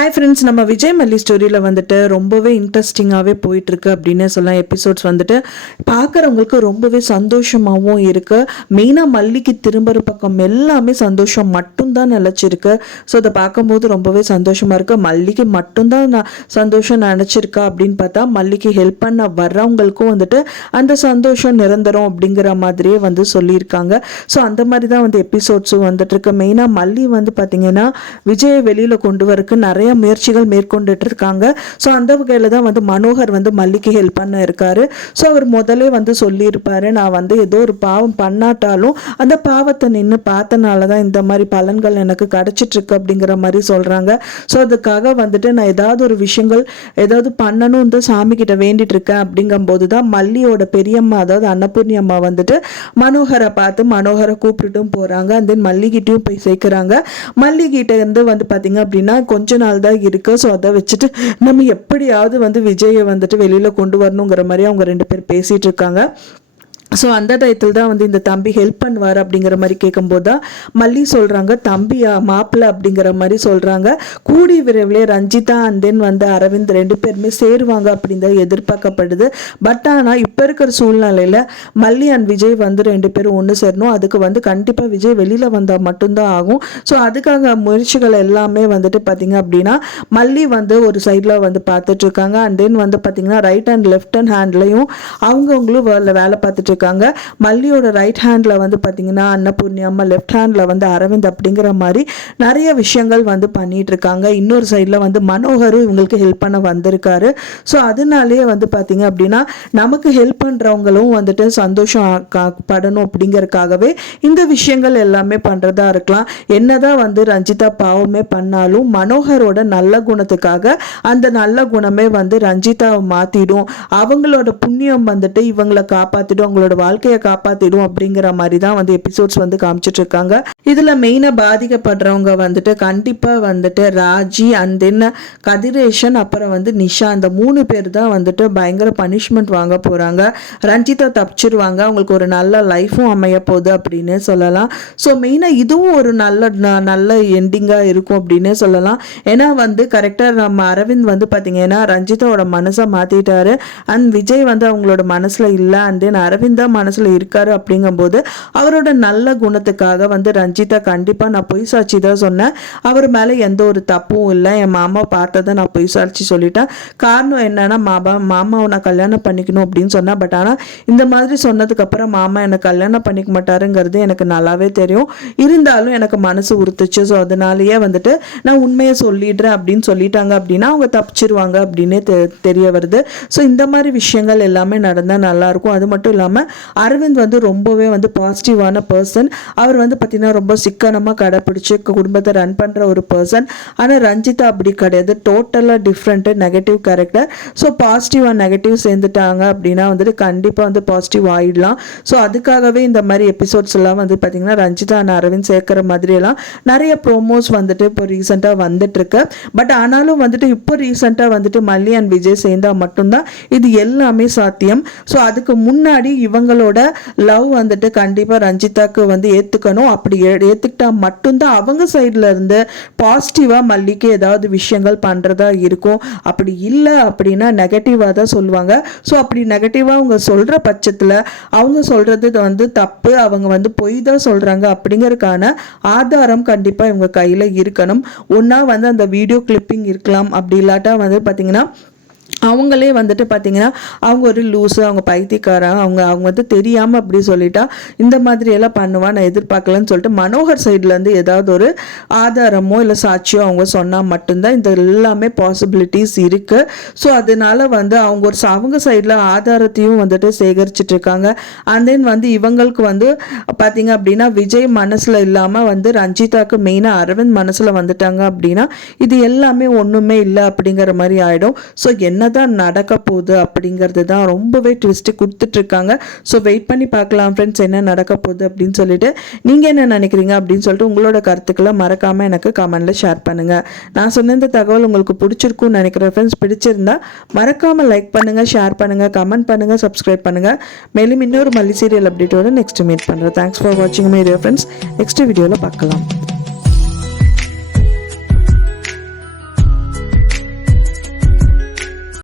Hi friends, நம்ம விஜய் மல்லி ஸ்டோரியில் வந்துட்டு ரொம்பவே இன்ட்ரெஸ்டிங்காகவே போயிட்டுருக்கு அப்படின்னு சொல்லலாம். எபிசோட்ஸ் வந்துட்டு பார்க்குறவங்களுக்கு ரொம்பவே சந்தோஷமாகவும் இருக்குது. மெயினாக மல்லிக்கு திரும்புகிற பக்கம் எல்லாமே சந்தோஷம் மட்டும்தான் நிலச்சிருக்கு. ஸோ அதை பார்க்கும்போது ரொம்பவே சந்தோஷமாக இருக்குது. மல்லிக்கு மட்டும்தான் நான் சந்தோஷம் நினச்சிருக்கா அப்படின்னு பார்த்தா மல்லிக்கு ஹெல்ப் பண்ண வர்றவங்களுக்கும் வந்துட்டு அந்த சந்தோஷம் நிரந்தரம் அப்படிங்கிற மாதிரியே வந்து சொல்லியிருக்காங்க. ஸோ அந்த மாதிரி தான் வந்து எபிசோட்ஸும் வந்துட்டுருக்கு. மெயினாக மல்லி வந்து பார்த்திங்கன்னா விஜயை வெளியில் கொண்டு வரக்கு நிறைய முயற்சிகள் மேற்கொண்டுட்டு இருக்காங்க. ஸோ அந்த வகையில் தான் வந்து மனோகர் வந்து மல்லிக்கு ஹெல்ப் பண்ண இருக்காரு. ஸோ அவர் முதலே வந்து சொல்லியிருப்பாரு, நான் வந்து ஏதோ ஒரு பாவம் பண்ணாட்டாலும் அந்த பாவத்தை நின்று பார்த்தனால தான் இந்த மாதிரி பலன்கள் எனக்கு கிடைச்சிட்டு இருக்கு அப்படிங்கிற மாதிரி சொல்றாங்க. ஸோ அதுக்காக வந்துட்டு நான் ஏதாவது ஒரு விஷயங்கள் ஏதாவது பண்ணணும் வந்து சாமி கிட்ட வேண்டிட்டு இருக்கேன் அப்படிங்கும்போது தான் மல்லியோட பெரியம்மா அதாவது அன்னபூர்ணி அம்மா வந்துட்டு மனோகரை பார்த்து மனோகரை கூப்பிட்டுட்டும் போறாங்க. அந்த மல்லிகிட்டையும் போய் சேர்க்கிறாங்க. மல்லிகிட்ட இருந்து வந்து பார்த்தீங்க அப்படின்னா கொஞ்ச நாள் தான் இருக்கு. ஸோ அதை வச்சுட்டு நம்ம எப்படியாவது வந்து விஜயை வந்துட்டு வெளியில கொண்டு வரணுங்கிற மாதிரி அவங்க ரெண்டு பேர் பேசிட்டு இருக்காங்க. ஸோ அந்த டயத்தில் தான் வந்து இந்த தம்பி ஹெல்ப் பண்ணுவார் அப்படிங்கிற மாதிரி கேட்கும்போது தான் மல்லி சொல்கிறாங்க, தம்பியா மாப்பிள்ளை அப்படிங்கிற மாதிரி சொல்கிறாங்க. கூடி விரைவிலே ரஞ்சிதா அண்ட் தென் வந்து அரவிந்த் ரெண்டு பேருமே சேருவாங்க அப்படின்னு தான் எதிர்பார்க்கப்படுது. பட் ஆனால் இப்போ இருக்கிற சூழ்நிலையில் மல்லி அண்ட் விஜய் வந்து ரெண்டு பேரும் ஒன்று சேரணும். அதுக்கு வந்து கண்டிப்பாக விஜய் வெளியில் வந்தால் மட்டும்தான் ஆகும். ஸோ அதுக்காக முயற்சிகள் எல்லாமே வந்துட்டு பார்த்திங்க அப்படின்னா மல்லி வந்து ஒரு சைடில் வந்து பார்த்துட்ருக்காங்க. அண்ட் தென் வந்து பார்த்திங்கன்னா ரைட் அண்ட் லெஃப்ட் அண்ட் ஹேண்ட்லையும் அவங்கவுங்களும் வேலை பார்த்துட்டு மல்லியோட ரைட் ஹேண்ட்ல வந்து பாத்தீங்கன்னா அன்னபூர்ணி அம்மா, லெஃப்ட் ஹேண்ட்ல வந்து அரவிந்த் அப்படிங்கிற மாதிரி நிறைய விஷயங்கள் வந்து பண்ணிட்டு இருக்காங்க. இன்னொரு சைட்ல வந்து மனோகரும் இவங்களுக்கு ஹெல்ப் பண்ண வந்திருக்காரு. ஸோ அதனாலேயே வந்து பாத்தீங்க அப்படின்னா நமக்கு ஹெல்ப் பண்றவங்களும் வந்துட்டு சந்தோஷம் படணும் அப்படிங்கறதுக்காகவே இந்த விஷயங்கள் எல்லாமே பண்றதா இருக்கலாம். என்னதான் வந்து ரஞ்சிதா பாவமே பண்ணாலும் மனோகரோட நல்ல குணத்துக்காக அந்த நல்ல குணமே வந்து ரஞ்சிதாவை மாத்திடும். அவங்களோட புண்ணியம் வந்துட்டு இவங்களை காப்பாத்திடும், அவங்களோட வாழ்க்கையை காப்பாத்திடும் அப்படிங்கிற மாதிரி தான் வந்து எபிசோட்ஸ் வந்து காமிச்சிட்டு இருக்காங்க. இதுல மெயினா பாதிக்கப்படுறவங்க வந்துட்டு கண்டிப்பா வந்துட்டு ராஜி அண்ட் தென் கதிரேஷன் அப்புறம் வந்து நிஷா, அந்த மூணு பேர் தான் வந்துட்டு பயங்கர பனிஷ்மெண்ட் வாங்க போறாங்க. ரஞ்சிதா தப்பிச்சிருவாங்க, அவங்களுக்கு ஒரு நல்ல லைஃபும் அமைய போகுது அப்படின்னு சொல்லலாம். ஸோ மெயினா இதுவும் ஒரு நல்ல எண்டிங்கா இருக்கும் அப்படின்னு சொல்லலாம். ஏன்னா வந்து கரெக்டா நம்ம அரவிந்த் வந்து பாத்தீங்கன்னா ரஞ்சிதாவோட மனசை மாத்திட்டாரு. அண்ட் விஜய் வந்து அவங்களோட மனசுல இல்ல. அண்ட் தென் அரவிந்த் மனசுல இருக்காரு அப்படிங்கும்போது அவரோட நல்ல குணத்துக்காக வந்து ரஞ்சிதா கண்டிப்பா நான் பொய் சாட்சி தான் சொன்னேன், அவர் மேல எந்த ஒரு தப்பும் இல்லை, என் மாமா பார்த்ததை நான் பொய் சாட்சி சொல்லிட்டேன். காரணம் என்னன்னா மாமாவை நான் கல்யாணம் பண்ணிக்கணும் அப்படின்னு சொன்னேன். பட் ஆனா இந்த மாதிரி சொன்னதுக்கு அப்புறம் மாமா எனக்கு கல்யாணம் பண்ணிக்க மாட்டாருங்கிறது எனக்கு நல்லாவே தெரியும். இருந்தாலும் எனக்கு மனசு உறுத்துச்சு. ஸோ அதனாலேயே வந்துட்டு நான் உண்மையை சொல்லிடுறேன் அப்படின்னு சொல்லிட்டாங்க அப்படின்னா அவங்க தப்பிச்சிருவாங்க அப்படின்னே தெரிய வருது. ஸோ இந்த மாதிரி விஷயங்கள் எல்லாமே நடந்தா நல்லா இருக்கும். அது மட்டும் இல்லாம அரவிந்த் வந்து ரொம்பவே வந்து பாசிட்டிவான பர்சன். அவர் வந்து பார்த்தீங்கன்னா ரொம்ப சிக்கனமாக கடைப்பிடிச்சு குடும்பத்தை ரன் பண்ணுற ஒரு பர்சன். ஆனால் ரஞ்சிதா அப்படி கிடையாது, டோட்டலாக different negative character. So positive and negative சேர்ந்துட்டாங்க அப்படின்னா வந்துட்டு கண்டிப்பாக வந்து பாசிட்டிவ் ஆகிடலாம். ஸோ அதுக்காகவே இந்த மாதிரி எபிசோட்ஸ் எல்லாம் வந்து பார்த்தீங்கன்னா ரஞ்சிதா அண்ட் அரவிந்த் சேர்க்குற மாதிரியெல்லாம் நிறைய ப்ரோமோஸ் வந்துட்டு இப்போ ரீசெண்டாக வந்துட்டு இருக்கு. பட் ஆனாலும் வந்துட்டு இப்போ ரீசெண்டாக வந்துட்டு மல்லி அண்ட் விஜய் சேர்ந்தால் மட்டும்தான் இது எல்லாமே சாத்தியம். ஸோ அதுக்கு முன்னாடி இவங்களோட லவ் வந்துட்டு கண்டிப்பா ரஞ்சிதாக்கு வந்து ஏத்துக்கணும். அப்படி ஏத்துக்கிட்டா மட்டும்தான் அவங்க சைட்ல இருந்து பாசிட்டிவா மல்லிக்கு ஏதாவது விஷயங்கள் பண்றதா இருக்கும். அப்படி இல்லை அப்படின்னா நெகட்டிவா தான் சொல்லுவாங்க. ஸோ அப்படி நெகட்டிவா அவங்க சொல்ற பட்சத்துல அவங்க சொல்றது வந்து தப்பு, அவங்க வந்து பொய் தான் சொல்றாங்க அப்படிங்கறதுக்கான ஆதாரம் கண்டிப்பா இவங்க கையில இருக்கணும். ஒன்னா வந்து அந்த வீடியோ கிளிப்பிங் இருக்கலாம், அப்படி இல்லாட்டா வந்து பாத்தீங்கன்னா அவங்களே வந்துட்டு பார்த்தீங்கன்னா அவங்க ஒரு லூஸு, அவங்க பைத்தியக்காரங்க, அவங்க வந்து தெரியாமல் அப்படி சொல்லிட்டா இந்த மாதிரி எல்லாம் பண்ணுவா நான் எதிர்பார்க்கலன்னு சொல்லிட்டு மனோகர் சைட்லேருந்து ஏதாவது ஒரு ஆதாரமோ இல்லை சாட்சியோ அவங்க சொன்னால் மட்டும்தான் இந்த எல்லாமே பாசிபிலிட்டிஸ் இருக்குது. ஸோ அதனால வந்து அவங்க சைடில் ஆதாரத்தையும் வந்துட்டு சேகரிச்சுட்டு இருக்காங்க. அண்ட் தென் வந்து இவங்களுக்கு வந்து பார்த்தீங்க அப்படின்னா விஜய் மனசில் இல்லாமல் வந்து ரஞ்சிதாக்கு மெயினாக அரவிந்த் மனசில் வந்துட்டாங்க அப்படின்னா இது எல்லாமே ஒன்றுமே இல்லை அப்படிங்கிற மாதிரி ஆகிடும். ஸோ என்ன தான் நடக்க போகுது அப்படிங்கிறது தான் ரொம்பவே ட்விஸ்ட்டு கொடுத்துட்ருக்காங்க. ஸோ வெயிட் பண்ணி பார்க்கலாம் ஃப்ரெண்ட்ஸ், என்ன நடக்க போகுது அப்படின்னு சொல்லிட்டு நீங்கள் என்ன நினைக்கிறீங்க அப்படின்னு சொல்லிட்டு உங்களோட கருத்துக்களை மறக்காமல் எனக்கு கமெண்ட்டில் ஷேர் பண்ணுங்கள். நான் சொன்ன இந்த தகவல் உங்களுக்கு பிடிச்சிருக்குன்னு நினைக்கிறேன் ஃப்ரெண்ட்ஸ். பிடிச்சிருந்தா மறக்காமல் லைக் பண்ணுங்கள், ஷேர் பண்ணுங்கள், கமெண்ட் பண்ணுங்கள், சப்ஸ்கிரைப் பண்ணுங்கள். மேலும் இன்னொரு மல்லி சீரியல் அப்டேட்டோட நெக்ஸ்ட் மீட் பண்ணுறேன். தேங்க்ஸ் ஃபார் வாட்சிங் மை டியர் ஃப்ரெண்ட்ஸ். நெக்ஸ்ட் வீடியோவில் பார்க்கலாம்.